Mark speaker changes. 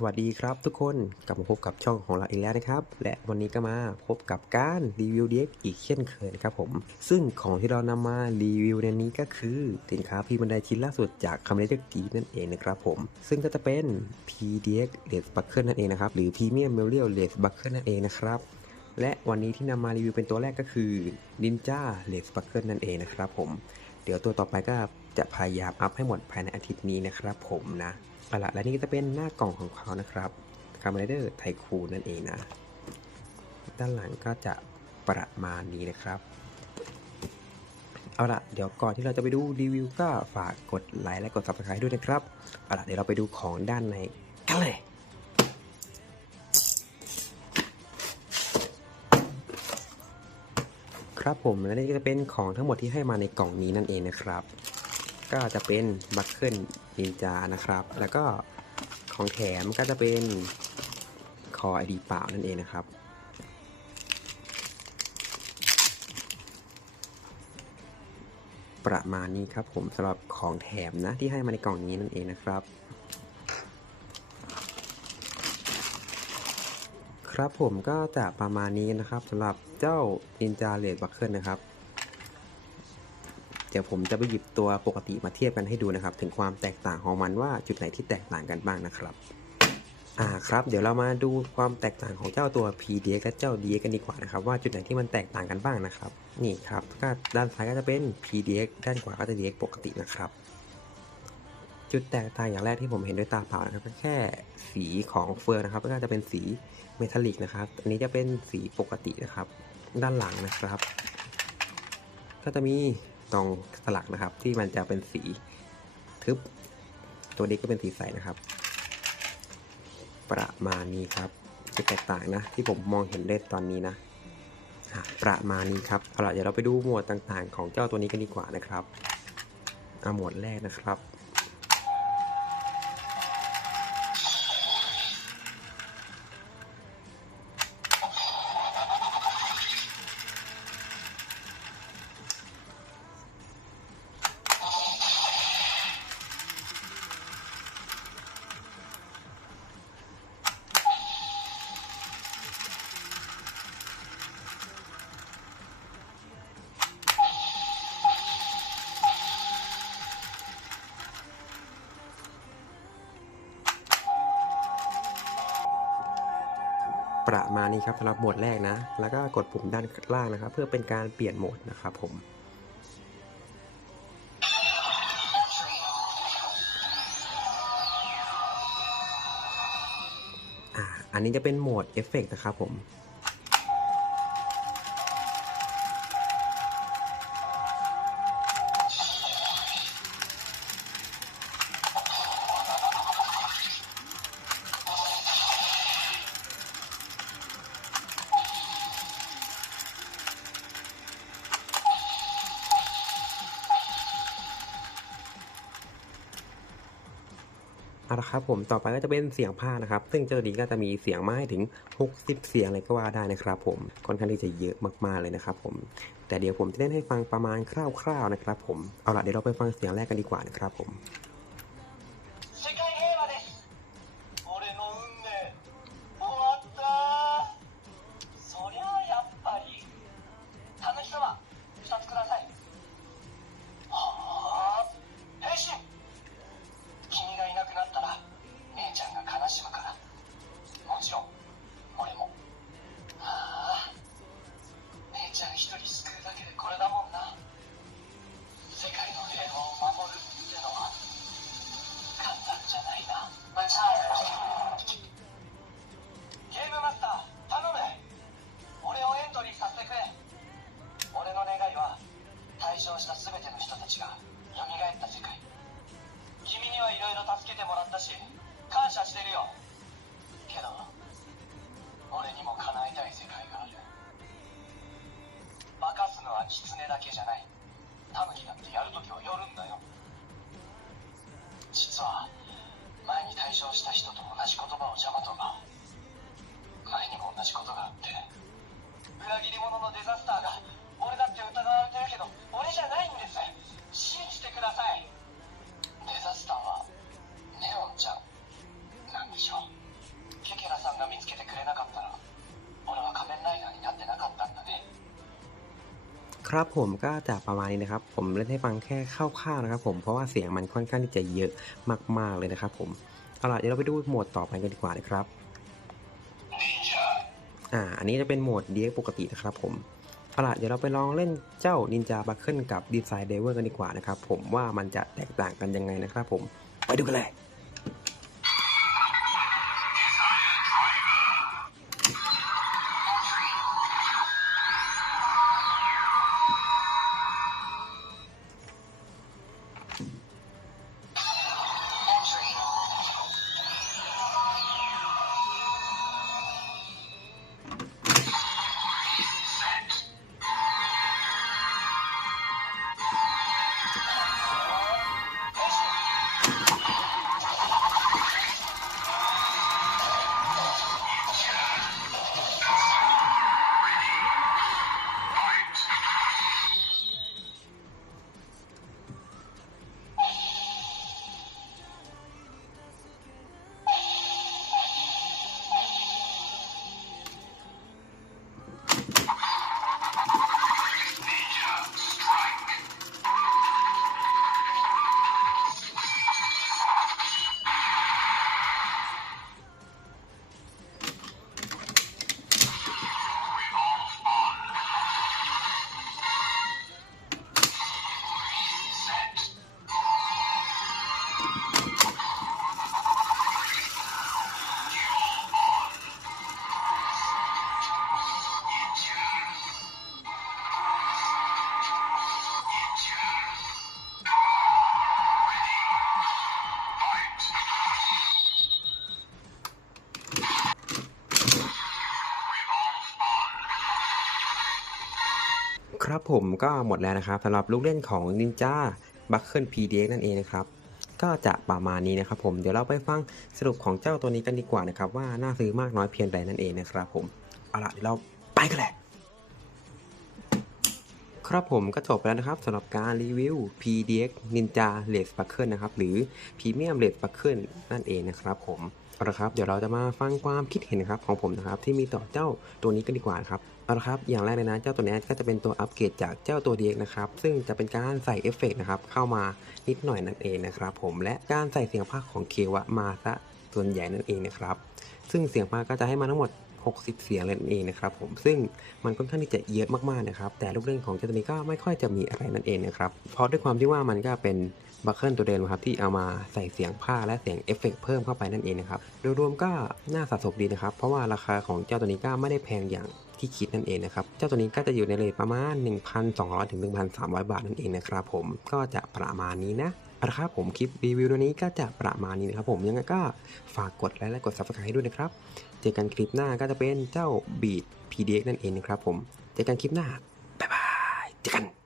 Speaker 1: สวัสดีครับทุกคนกลับมาพบกับช่องของเราอีกแล้วนะครับ และวันนี้ก็มาพบกับการรีวิว DX อีกเช่นเคยนะครับผม ซึ่งของที่เรานำมารีวิวในนี้ก็คือสินค้าพีบันไดชิ้นล่าสุดจากคำเนเจอร์กีนั่นเองนะครับผม ซึ่งก็จะเป็น PDX l e s Buckle นั่นเองนะครับ หรือ Premium Memorial l e s Buckle นั่นเองนะครับและวันนี้ที่นำมารีวิวเป็นตัวแรกก็คือ Ninja l e s Buckle นั่นเองนะครับผม เดี๋ยวตัวต่อไปก็จะพยายามอัพให้หมดภายในอาทิตย์นี้นะครับผมนะ เอาละและนี่ก็จะเป็นหน้ากล่องของเขานะครับคาร์ r เดอร์ไทคูนั่นเองนะ ด้านหลังก็จะประมาณนี้นะครับ เอาละเดี๋ยวก่อนที่เราจะไปดูรีวิวก็ฝากกดไลค์และกด subscribe ด้วยนะครับ เอาละเดี๋ยวเราไปดูของด้านในกันเลยครับผมและนี่ก็จะเป็นของทั้งหมดที่ให้มาในกล่องนี้นั่นเองนะครับ ก็จะเป็นบัคเกิลนินจานะครับ แล้วก็ของแถมก็จะเป็นคอไอดีเปล่านั่นเองนะครับ ประมาณนี้ครับผมสำหรับของแถมนะที่ให้มาในกล่องนี้นั่นเองนะครับ ครับผมก็จะประมาณนี้นะครับสำหรับเจ้า Ninja r a d Buckle นะครับ เดี๋ยวผมจะไปหยิบตัวปกติมาเทียบกันให้ดูนะครับ ถึงความแตกต่างของมันว่าจุดไหนที่แตกต่างกันบ้างนะครับอ่าครับเดี๋ยวเรามาดูความแตกต่างของเจ้าตัว PDX และเจ้า DX กันดีกว่านะครับ ว่าจุดไหนที่มันแตกต่างกันบ้างนะครับ นี่ครับก็ด้านซ้ายก็จะเป็น PDX ด้านขวาก็จะ DX ปกตินะครับ จุดแตกต่างอย่างแรกที่ผมเห็นด้วยตาเปล่านะครับก็แค่สีของเฟืองนะครับ ก็จะเป็นสีเมทัลลิกนะครับ อันนี้จะเป็นสีปกตินะครับ ด้านหลังนะครับ ก็จะมี ตรงสลักนะครับ ที่มันจะเป็นสีทึบ ตัวนี้ก็เป็นสีใสนะครับ ประมาณนี้ครับจะแตกต่างนะ ที่ผมมองเห็นได้ตอนนี้นะประมาณนี้ครับเอาล่ะเดี๋ยวเราไปดูหมวดต่างๆ ของเจ้าตัวนี้กันดีกว่านะครับหมวดแรกนะครับ ประมาณนี้ครับสำหรับโหมดแรกนะ แล้วก็กดปุ่มด้านล่างนะครับ เพื่อเป็นการเปลี่ยนโหมดนะครับผมอ่าอันนี้จะเป็นโหมดเอฟเฟกต์นะครับผม เอาละครับผมต่อไปก็จะเป็นเสียงผ้านะครับ ซึ่งเจ้าดีก็จะมีเสียงมาให้ถึง 60 เสียงเลยก็ว่าได้นะครับผมค่อนข้างที่จะเยอะมากๆเลยนะครับผมแต่เดี๋ยวผมจะเล่นให้ฟังประมาณคร่าวๆนะครับผมเอาล่ะเดี๋ยวเราไปฟังเสียงแรกกันดีกว่านะครับผม
Speaker 2: スは前に退場した人と同じ言葉をジャマトが前にも同じことがあって裏切り者のデザスターが俺だって疑われてるけど俺じゃないんです。信じてください。デザスターは
Speaker 1: ครับผมก็จะประมาณนี้นะครับ ผมเล่นให้ฟังแค่คร่าวๆนะครับ ผมเพราะว่าเสียงมันค่อนข้างที่จะเยอะมากๆเลยนะครับ ผมเอาล่ะเดี๋ยวเราไปดูโหมดต่อไปกันดีกว่านะครับอ่าอันนี้จะเป็นโหมด DX ปกตินะครับ ผมเอาล่ะเดี๋ยวเราไปลองเล่นเจ้า Ninja b u c k l e กับ Design Diver กันดีกว่านะครับ ผมว่ามันจะแตกต่างกันยังไงนะครับ ผมไปดูกันเลย ครับผมก็หมดแล้วนะครับสำหรับลูกเล่นของ Ninja b u c k l e PDX นั่นเองนะครับ ก็จะประมาณนี้นะครับผมเดี๋ยวเราไปฟังสรุปของเจ้าตัวนี้กันดีกว่านะครับว่าน่าซื้อมากน้อยเพียงใดนั่นเองนะครับผมเอาล่ะเดี๋ยวเราไปกันเลยครับผมก็จบไปแล้วนะครับสำหรับการรีวิว PDX Ninja l a s e Buckle นะครับหรือ Premium l a s e Buckle นั่นเองนะครับผมเอาละครับเดี๋ยวเราจะมาฟังความคิดเห็นนะครับของผมนะครับที่มีต่อเจ้าตัวนี้กันดีกว่านะครับ เอาละครับอย่างแรกเลยนะเจ้าตัวนี้ก็จะเป็นตัวอัปเกรดจากเจ้าตัว DX นะครับซึ่งจะเป็นการใส่เอฟเฟกต์นะครับเข้ามานิดหน่อยนั่นเองนะครับผมและการใส่เสียงภาคของเควะมาซะส่วนใหญ่นั่นเองนะครับซึ่งเสียงภาคก็จะให้มาทั้งหมด 60 เสียงเลยนั่นเองนะครับผมซึ่งมันค่อนข้างที่จะเยอะมากๆนะครับแต่ลูกเล่นของเจ้าตัวนี้ก็ไม่ค่อยจะมีอะไรนั่นเองนะครับเพราะด้วยความที่ว่ามันก็เป็นบัคเกิลตัวเดิมครับที่เอามาใส่เสียงผ้าและเสียงเอฟเฟกต์เพิ่มเข้าไปนั่นเองนะครับโดยรวมก็น่าสะสมดีนะครับเพราะว่าราคาของเจ้าตัวนี้ก็ไม่ได้แพงอย่าง ที่คิดนั่นเองนะครับ เจ้าตัวนี้ก็จะอยู่ในเลทประมาณ 1,200ถึง1,300 บาทนั่นเองนะครับผมก็จะประมาณนี้นะเอาละครับผมคลิปรีวิวตัวนี้ก็จะประมาณนี้นะครับผมยังไงก็ฝากกดไลค์และกด subscribe ให้ด้วยนะครับ เจอกันคลิปหน้าก็จะเป็นเจ้าบีด PDX นั่นเองนะครับผม เจอกันคลิปหน้า บ๊ายบาย เจอกัน